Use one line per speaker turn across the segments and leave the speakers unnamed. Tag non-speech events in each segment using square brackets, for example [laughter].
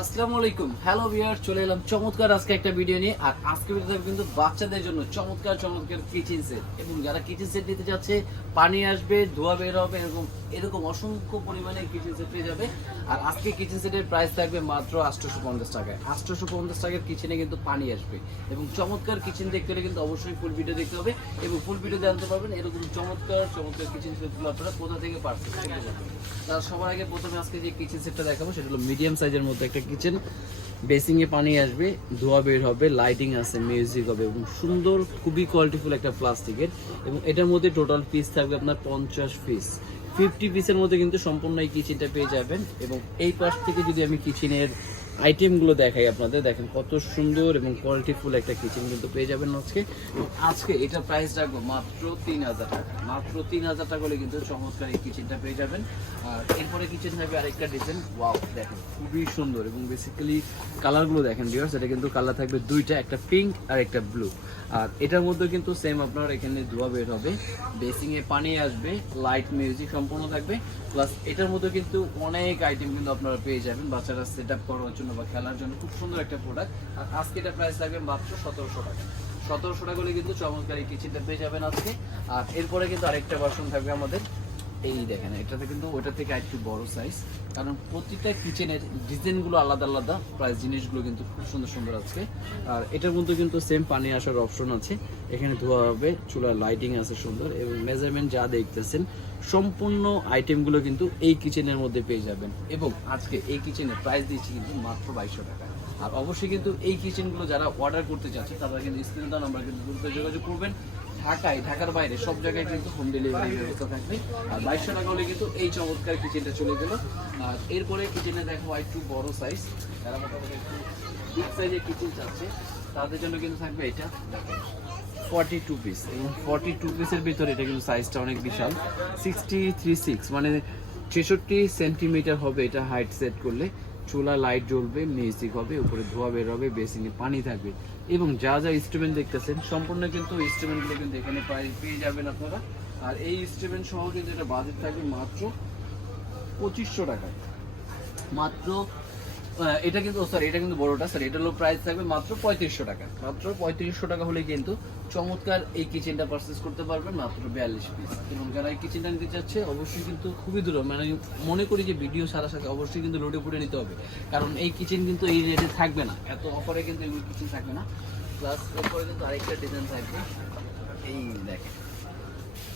আসসালামু আলাইকুম। Hello viewer চলে এলাম চমৎকার আজকে একটা ভিডিও নিয়ে। আর আজকে ভিডিওতে কিন্তু বাচ্চাদের জন্য চমৎকার চমৎকার কিচেন সেট এবং যারা কিচেন সেট নিতে যাচ্ছে, পানি আসবে, ধোয়া বের হবে, এরকম এরকম অসংখ্য পরিমাণে কিচেন সেট পেয়ে যাবে। আর আজকে কিচেন সেটের প্রাইস থাকবে মাত্র আটশোশো পঞ্চাশ টাকায়। আটশোশো পঞ্চাশ টাকার কিচেনে কিন্তু পানি আসবে এবং চমৎকার কিচেন দেখতে হলে কিন্তু অবশ্যই ফুল ভিডিও দেখতে হবে এবং ফুল ভিডিও জানতে পারবেন এরকম চমৎকার চমৎকার কিচেন সেটগুলো আপনারা কোথা থেকে পারছেন তার সবার আগে প্রথমে আজকে যে কিচেন সেটটা দেখাবো, সেটা হলো মিডিয়াম সাইজের মধ্যে একটা কিচেন বেসিং এ পানি আসবে, ধোয়া বের হবে লাইটিং আছে মিউজিক হবে এবং সুন্দর, খুবই কোয়ালিটিফুল একটা প্লাস্টিকের এবং এটার মধ্যে টোটাল পিস থাকবে আপনার পঞ্চাশ পিস ফিফটি পিসের মধ্যে কিন্তু সম্পূর্ণ এই কিচেনটা পেয়ে যাবেন এবং এই পাশ থেকে যদি আমি কিচেনের আইটেমগুলো দেখাই আপনাদের। দেখেন কত সুন্দর এবং কোয়ালিটিফুল একটা কিচেন কিন্তু পেয়ে যাবেন আজকে। আজকে এটা প্রাইস রাখব মাত্র তিন হাজার টাকা। মাত্র তিন হাজার টাকা হলে কিন্তু চমৎকার এই কিচেনটা পেয়ে যাবেন। আর এরপরে কিচেন থাকবে আরেকটা ডিজাইন ওয়াও দেখেন খুবই সুন্দর এবং বেসিক্যালি কালারগুলো দেখেন ডিওর্স এটা কিন্তু কালার থাকবে দুইটা, একটা পিঙ্ক আর একটা ব্লু আর এটার মধ্যে কিন্তু সেম আপনার এখানে ধোয়া বের হবে। বেসিং এ পানি আসবে লাইট মিউজিক সম্পূর্ণ থাকবে প্লাস এটার মধ্যে কিন্তু অনেক আইটেম কিন্তু আপনারা পেয়ে যাবেন বাচ্চারা সেট আপ করার জন্য বা খেলার জন্য। খুব সুন্দর একটা প্রোডাক্ট আর আজকে এটা প্রাইস থাকবে মাত্র সতেরোশো টাকা। সতেরোশো টাকা হলে কিন্তু চমৎকার কিচেনটা পেয়ে যাবেন আজকে। আর এরপরে কিন্তু আরেকটা ভার্সন থাকবে আমাদের। এই দেখেন, এটাতে কিন্তু ওটা থেকে আরেকটু বড় সাইজ কারণ প্রতিটা কিচেনের ডিজাইনগুলো আলাদা আলাদা প্রাইস জিনিসগুলো কিন্তু খুব সুন্দর সুন্দর আছে। আর এটার মধ্যে কিন্তু সেম পানি আসার অপশন আছে। এখানে ধোয়া হবে চুলার লাইটিং আছে সুন্দর, এবং মেজারমেন্ট যা দেখতেছেন, সম্পূর্ণ আইটেমগুলো কিন্তু এই কিচেনের মধ্যে পেয়ে যাবেন। এবং আজকে এই কিচেনের প্রাইস দিচ্ছি কিন্তু মাত্র বাইশশো টাকা। আর অবশ্যই কিন্তু এই কিচেনগুলো যারা অর্ডার করতে চাচ্ছে, তারা কিন্তু স্ক্রিনে দেওয়া নাম্বার কিন্তু দ্রুত যোগাযোগ করবেন। ঢাকায়, ঢাকার বাইরে সব জায়গায় কিন্তু হোম ডেলিভারি ব্যবস্থা থাকবে। আর বাইশশো টাকা হলে কিন্তু এই চমৎকার কিচেনটা চলে গেল। আর এরপরে কিচেনে দেখো একটু বড় সাইজ যারা মোটামুটি একটু বিগ সাইজের কিচেন চাচ্ছে, তাদের জন্য কিন্তু থাকবে এটা। ফর্টি টু পিস এবং ফর্টি টু পিসের ভিতরে এটা কিন্তু সাইজটা অনেক বিশাল। সিক্সটি থ্রি সিক্স মানে ছেষট্টি সেন্টিমিটার হবে এটা হাইট সেট করলে। চুলা লাইট জ্বলবে মিউজিক হবে উপরে ধোয়া বের হবে, বেসিনে পানি থাকবে। এবং যা যা ইনস্ট্রুমেন্ট দেখতেছেন, সম্পূর্ণ কিন্তু ইনস্ট্রুমেন্টগুলো কিন্তু এখানে পেয়ে যাবেন আপনারা। আর এই ইনস্ট্রুমেন্ট সহ কিন্তু এটা বাজেট থাকবে মাত্র পঁচিশশো টাকা মাত্র এটা কিন্তু সরি এটা কিন্তু বড়টা স্যার এটা হলো প্রাইস থাকবে মাত্র পঁয়ত্রিশশো টাকা। মাত্র পঁয়ত্রিশশো টাকা হলে কিন্তু চমৎকার এই কিচেনটা পারচেস করতে পারবেন মাত্র বিয়াল্লিশ পিস এবং যারা এই কিচেনটা নিতে চাচ্ছে, অবশ্যই কিন্তু খুবই দূর মানে মনে করি যে ভিডিও সারা সাথে অবশ্যই কিন্তু লোডে পুড়ে নিতে হবে। কারণ এই কিচেন কিন্তু এই রেটে থাকবে না। এত অফারে কিন্তু এগুলো কিচেন থাকবে না। প্লাস এরপরে কিন্তু আরেকটা ডিজাইন থাকবে। এই দেখেন।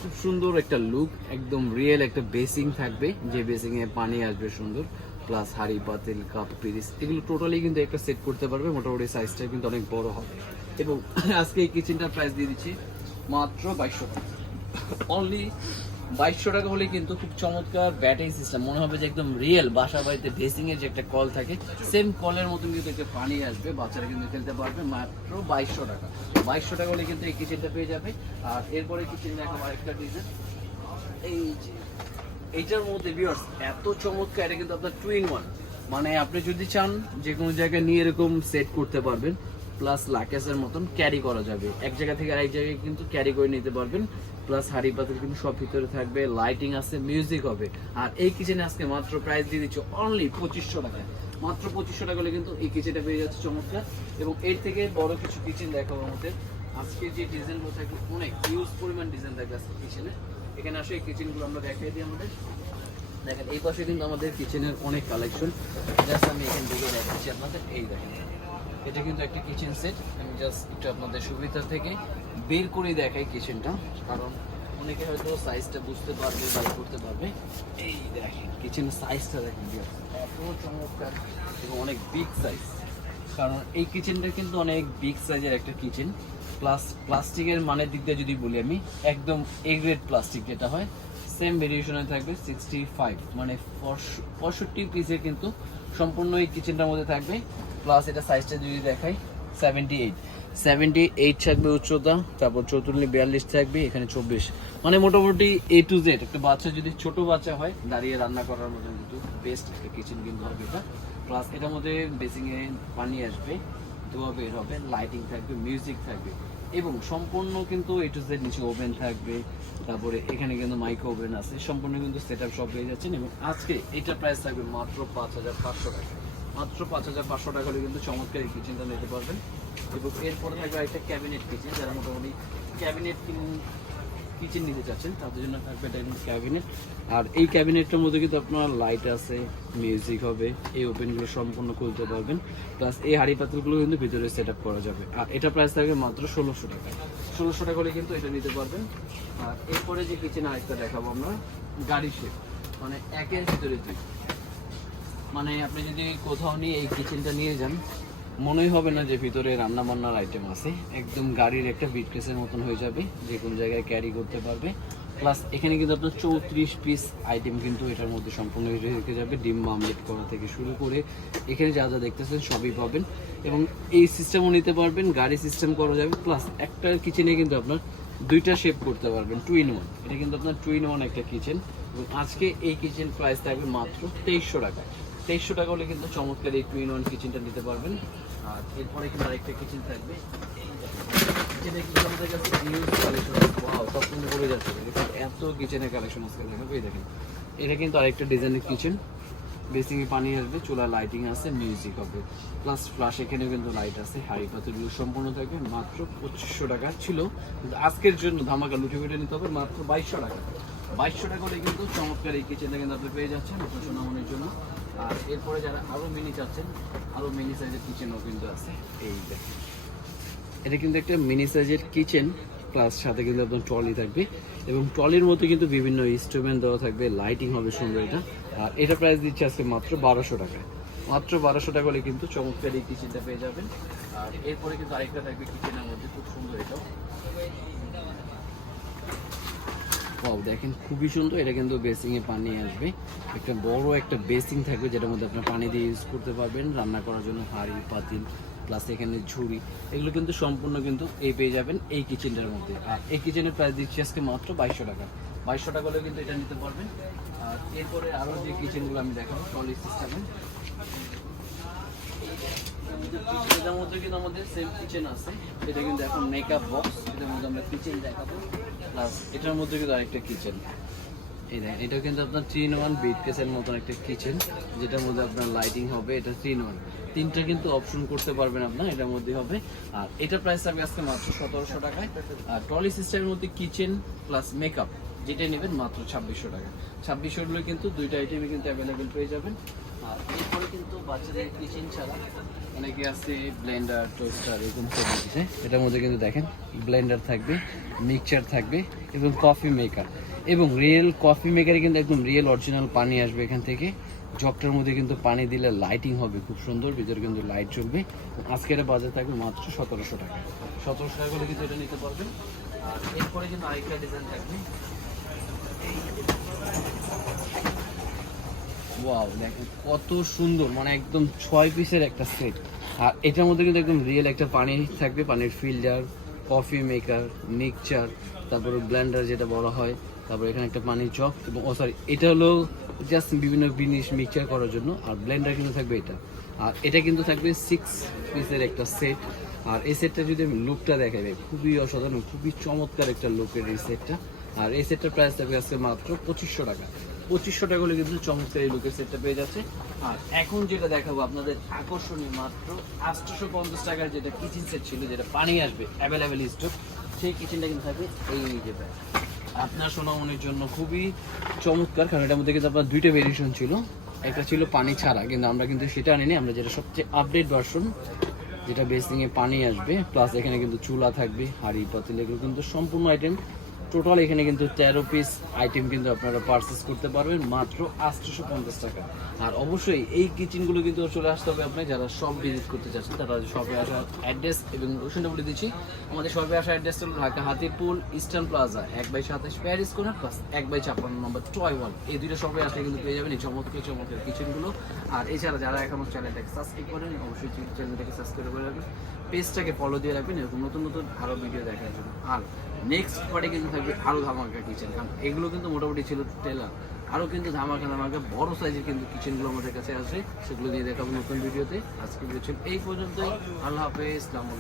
খুব সুন্দর একটা লুক একদম রিয়েল একটা বেসিং থাকবে, যে বেসিং এ পানি আসবে সুন্দর। প্লাস হাড়ি পাতিল কাপ পিরিস এগুলো টোটালি কিন্তু একটা সেট করতে পারবে। মোটামুটি সাইজটা কিন্তু অনেক বড় হবে। এবং [coughs] আজকে এই কিচেনটার প্রাইস দিয়ে দিচ্ছি মাত্র বাইশশো টাকা। অনলি বাইশশো টাকা হলে কিন্তু খুব চমৎকার ব্যাটারি সিস্টেম মনে হবে যে একদম রিয়েল বাসা বাড়িতে ড্রেসিং এর যে একটা কল থাকে সেম কলের মতন কিন্তু একটা পানি আসবে। বাচ্চারা কিন্তু খেলতে পারবে মাত্র বাইশশো টাকা। বাইশশো টাকা হলে কিন্তু এই কিচেনটা পেয়ে যাবে। আর এরপরে কিচেন দেখাবো আরেকটা ডিজাইন এই যে এইটার মধ্যে ভিউয়ার্স এত চমৎকার, এটা কিন্তু আপনার টু ইন ওয়ান মানে আপনি যদি চান যে কোনো জায়গায় নিয়ে এরকম সেট করতে পারবেন প্লাস লাকেসের মতন ক্যারি করা যাবে। এক জায়গা থেকে আরেক জায়গায় কিন্তু ক্যারি করে নিতে পারবেন প্লাস হাড়ি পাতিল কিন্তু সব ভিতরে থাকবে লাইটিং আছে মিউজিক হবে। আর এই কিচেনে আজকে মাত্র প্রাইস দিয়ে দিচ্ছে অনলি পঁচিশশো টাকায় মাত্র পঁচিশশো টাকা হলে কিন্তু এই কিচেনটা পেয়ে যাচ্ছে চমৎকার। এবং এর থেকে বড় কিছু কিচেন দেখাবো আমাদের। আজকে যে ডিজাইনগুলো থাকবে, অনেক হিউজ পরিমাণ ডিজাইন থাকবে আজকে কিচেনে এখানে আসে কিচেনগুলো আমরা দেখাই দিই আমাদের। দেখেন, এই পাশে কিন্তু আমাদের কিচেনের অনেক কালেকশন জাস্ট আমি এখান থেকে দেখাচ্ছি আপনাদের, এই দেখেন। এটা কিন্তু একটা কিচেন সেট আমি জাস্ট একটু আপনাদের সুবিধা থেকে বের করে দেখাই কিচেনটা কারণ অনেকে হয়তো সাইজটা বুঝতে পারবে বা ই করতে পারবে। এই দেখেন কিচেনের সাইজটা দেখেন এত চমৎকার এবং অনেক বিগ সাইজ কারণ এই কিচেনটা কিন্তু অনেক বিগ সাইজের একটা কিচেন প্লাস প্লাস্টিকের মানের দিক দিয়ে যদি বলি আমি, একদম এ গ্রেড প্লাস্টিক যেটা হয় সেম ভেরিয়েশনে থাকবে সিক্সটি ফাইভ মানে পঁয়ষট্টি পিসের কিন্তু সম্পূর্ণ এই কিচেনটার মধ্যে থাকবে প্লাস এটা সাইজটা যদি দেখাই সেভেন্টি এইট সেভেন্টি এইট থাকবে উচ্চতা, তারপর চতুর্লি বিয়াল্লিশ থাকবে, এখানে চব্বিশ। মানে মোটামুটি এ টু জেড একটা বাচ্চা যদি ছোট বাচ্চা হয়, দাঁড়িয়ে রান্না করার মতো কিন্তু বেস্ট একটা কিচেন কিন্তু হবে এটা। প্লাস এটার মধ্যে বেসিংয়ে পানি আসবে, ধোয়া বের হবে লাইটিং থাকবে মিউজিক থাকবে। এবং সম্পূর্ণ কিন্তু এ টু জেড নিচে ওভেন থাকবে, তারপরে এখানে কিন্তু মাইক্রো ওভেন আছে, সম্পূর্ণ কিন্তু সেট আপ সব পেয়ে যাচ্ছেন এবং আজকে এটা প্রাইস থাকবে মাত্র পাঁচ হাজার পাঁচশো টাকা। মাত্র পাঁচ হাজার পাঁচশো টাকা হলে কিন্তু চমৎকার এই কিচেনটা নিতে পারবেন। এবং এরপরে থাকবে একটা ক্যাবিনেট কিচেন যারা মোটামুটি ক্যাবিনেট কিচেন নিতে চাচ্ছেন, তাদের জন্য থাকবে ডাইনিং ক্যাবিনেট আর এই ক্যাবিনেটটার মধ্যে কিন্তু আপনার লাইট আছে মিউজিক হবে, এই ওপেনগুলো সম্পূর্ণ খুলতে পারবেন। প্লাস এই হাড়ি পাতিলগুলো কিন্তু ভিতরে সেট আপ করা যাবে। আর এটা প্রাইস থাকবে মাত্র ষোলোশো টাকা। ষোলোশো টাকা হলে কিন্তু এটা নিতে পারবেন। আর এরপরে যে কিচেন আরেকটা দেখাবো আমরা গাড়ি শেপ মানে একের ভিতরে মানে আপনি যদি কোথাও নিয়ে এই কিচেনটা নিয়ে যান মনেই হবে না যে ভিতরে রান্না বান্নার আইটেম আছে। একদম গাড়ির একটা বিটকেসের মতন হয়ে যাবে, যে কোন জায়গায় ক্যারি করতে পারবে। প্লাস এখানে কিন্তু আপনার চৌত্রিশ পিস আইটেম কিন্তু এটার মধ্যে সম্পূর্ণ রেখে যাবে, ডিম মামলেট করা থেকে শুরু করে। এখানে যা যা দেখতেছেন সবই পাবেন। এবং এই সিস্টেমও নিতে পারবেন, গাড়ি সিস্টেম করা যাবে। প্লাস একটা কিচেনে কিন্তু আপনার দুইটা শেপ করতে পারবেন টু ইন ওয়ান এটা কিন্তু আপনার টু ইন ওয়ান একটা কিচেন এবং আজকে এই কিচেন প্রাইস থাকবে মাত্র তেইশশো টাকা। তেইশশো টাকা হলে কিন্তু চমৎকার এই টু ইন ওয়ান কিচেনটা নিতে পারবেন। আর এরপরে কিন্তু আরেকটা কিচেন থাকবে এত কালেকশন এটা কিন্তু আরেকটা ডিজাইনের কিচেন বেসিংয়ে পানি আসবে, চুলা লাইটিং আছে মিউজিক হবে। প্লাস ফ্লাশ এখানে কিন্তু লাইট আছে, হাড়ি পাতিলগুলো সম্পূর্ণ থাকবে, মাত্র পঁচিশশো টাকা ছিল। আজকের জন্য ধামাকা লুটে নিতে হবে, মাত্র বাইশশো টাকা। বাইশশো টাকা করে কিন্তু চমৎকার এই কিচেনটা কিন্তু আপনি পেয়ে যাচ্ছেন আপনার সোনামনির জন্য। আর এরপরে যারা আরও মিনি চাচ্ছেন আরও মিনি সাইজের কিচেনও কিন্তু আছে। এই এটা কিন্তু একটা মিনি সাইজের কিচেন প্লাস সাথে কিন্তু একদম ট্রলি থাকবে। এবং ট্রলির মধ্যে কিন্তু বিভিন্ন ইনস্ট্রুমেন্ট দেওয়া থাকবে লাইটিং হবে সুন্দর এটা। আর এটা প্রাইস দিচ্ছে আজকে মাত্র বারোশো টাকা মাত্র বারোশো টাকা হলে কিন্তু চমৎকার এই কিচেনটা পেয়ে যাবেন। আর এরপরে কিন্তু আরেকটা থাকবে কিচেনের মধ্যে, খুব সুন্দর এটাও। ওয়াও দেখেন খুবই সুন্দর, এটা কিন্তু বেসিং এ পানি আসবে। একটা বড় একটা বেসিং থাকবে যেটার মধ্যে আপনার পানি দিয়ে ইউজ করতে পারবেন। রান্না করার জন্য হাঁড়ি, পাতিল প্লাস এখানে ঝুড়ি, এগুলো কিন্তু সম্পূর্ণ কিন্তু এই পেয়ে যাবেন এই কিচেনটার মধ্যে। আর এই কিচেনের প্রাইস দিচ্ছি আজকে মাত্র বাইশশো টাকা। বাইশশো টাকা হলেও কিন্তু এটা নিতে পারবেন। আর এরপরে আরও যে কিচেনগুলো আমি দেখাবো ট্রলি সিস্টেমে এটার মধ্যে কিন্তু আমাদের সেম কিচেন এটা কিন্তু এখন মেকআপ বক্স মধ্যে আমরা কিচেন প্লাস এটার মধ্যে কিন্তু আরেকটা কিচেন এটা কিন্তু আপনার ওয়ান কেসের একটা কিচেন যেটার মধ্যে আপনার লাইটিং হবে, এটা থ্রি ওয়ান তিনটা কিন্তু অপশন করতে পারবেন আপনার, এটার মধ্যে হবে। আর এটা প্রাইস থাকবে আজকে মাত্র সতেরোশো টাকায়। আর ট্রলি সিস্টেমের মধ্যে কিচেন প্লাস মেকআপ যেটা নেবেন মাত্র ছাব্বিশশো টাকা। ছাব্বিশশো কিন্তু দুইটা আইটেমই কিন্তু অ্যাভেলেবেল পেয়ে যাবেন। আর এরপরে কিন্তু বাচ্চাদের কিচেন ছাড়া অনেকে আছে ব্লেন্ডার, টোস্টার, এরকম সব দিচ্ছে এটার মধ্যে কিন্তু দেখেন, ব্লেন্ডার থাকবে, মিক্সচার থাকবে এবং কফি মেকার। এবং রিয়েল কফি মেকারে কিন্তু একদম রিয়েল অরিজিনাল পানি আসবে এখান থেকে। জগটার মধ্যে কিন্তু পানি দিলে লাইটিং হবে খুব সুন্দর, ভিতরে কিন্তু লাইট চলবে। আজকের বাজার থাকবে মাত্র সতেরোশো টাকা। সতেরোশো টাকা কিন্তু এটা নিতে পারবেন। আর এরপরে কিন্তু আরেকটা ডিজাইন থাকবে। ওয়াও দেখেন কত সুন্দর মানে একদম ছয় পিসের একটা সেট আর এটার মধ্যে কিন্তু একদম রিয়েল একটা পানি থাকবে, পানির ফিল্টার কফি মেকার মিক্সচার তারপরে ব্লেন্ডার যেটা বলা হয়, তারপর এখানে একটা পানির চক এবং, ও সরি এটা হলো জাস্ট বিভিন্ন জিনিস মিক্সচার করার জন্য, আর ব্লেন্ডার কিন্তু থাকবে এটা। আর এটা কিন্তু থাকবে সিক্স পিসের একটা সেট আর এই সেটটা যদি আমি লুকটা দেখাই, ভাই, খুবই অসাধারণ, খুবই চমৎকার একটা লুকের এই সেটটা আর এই সেটটার প্রাইস থাকবে আজকে মাত্র পঁচিশশো টাকা। পঁচিশশো টাকা হলে কিন্তু চমৎকার এই লুকের সেটটা পেয়ে যাচ্ছে। আর এখন যেটা দেখাবো আপনাদের আকর্ষণীয় মাত্র আটশোশো পঞ্চাশ টাকার যেটা কিচেন সেট ছিল, যেটা পানি আসবে অ্যাভেলেবেল স্টক সেই কিচেনটা কিন্তু থাকবে এই যেটা আপনার সোনামনির জন্য খুবই চমৎকার, কারণ এটার মধ্যে কিন্তু আপনার দুইটা ভেরিয়েশন ছিল। একটা ছিল পানি ছাড়া, কিন্তু আমরা কিন্তু সেটা আনিনি। আমরা যেটা সবচেয়ে আপডেট ভার্সন যেটা বেসিংয়ে পানি আসবে প্লাস এখানে কিন্তু চুলা থাকবে, হাঁড়ি, পাতিল, এগুলো কিন্তু সম্পূর্ণ আইটেম টোটাল এখানে কিন্তু তেরো পিস আইটেম কিন্তু আপনারা পারচেস করতে পারবেন, মাত্র আটশোশো পঞ্চাশ টাকা। আর অবশ্যই এই কিচেনগুলো কিন্তু চলে আসতে হবে আপনি যারা সব ভিজিট করতে চাচ্ছেন, তারা শপে আসার অ্যাড্রেস এবং লোকেশনটা বলে দিচ্ছি। আমাদের শপে আসার অ্যাড্রেস হলো ঢাকা হাতিপুল ইস্টার্ন প্লাজা এক বাই সাতাশ প্যারিস কোনার প্লাস এক বাই ছাপ্পান্ন নম্বর টয় ওয়ান এই দুইটা শপে আসলে কিন্তু পেয়ে যাবেন এই চমৎকার চমৎকার কিচেনগুলো আর এছাড়া যারা এখনও চ্যানেলটাকে সাবস্ক্রাইব করেন অবশ্যই চ্যানেলটাকে সাবস্ক্রাইব করে রাখবেন। পেজটাকে ফলো দিয়ে রাখবেন, এরকম নতুন নতুন আরও ভিডিও দেখার জন্য। আর নেক্সট পার্টে কিন্তু থাকবে আরও ধামাকা কিচেন এগুলো কিন্তু মোটামুটি ছিল টেলার আরও কিন্তু ধামাকা ধামাকা বড় সাইজের কিন্তু কিচেনগুলো আমাদের কাছে আসে সেগুলো দিয়ে দেখাবো নতুন ভিডিওতে আজকে ভিডিও ছিল এই পর্যন্তই। আল্লাহ হাফেজ আলাইকুম।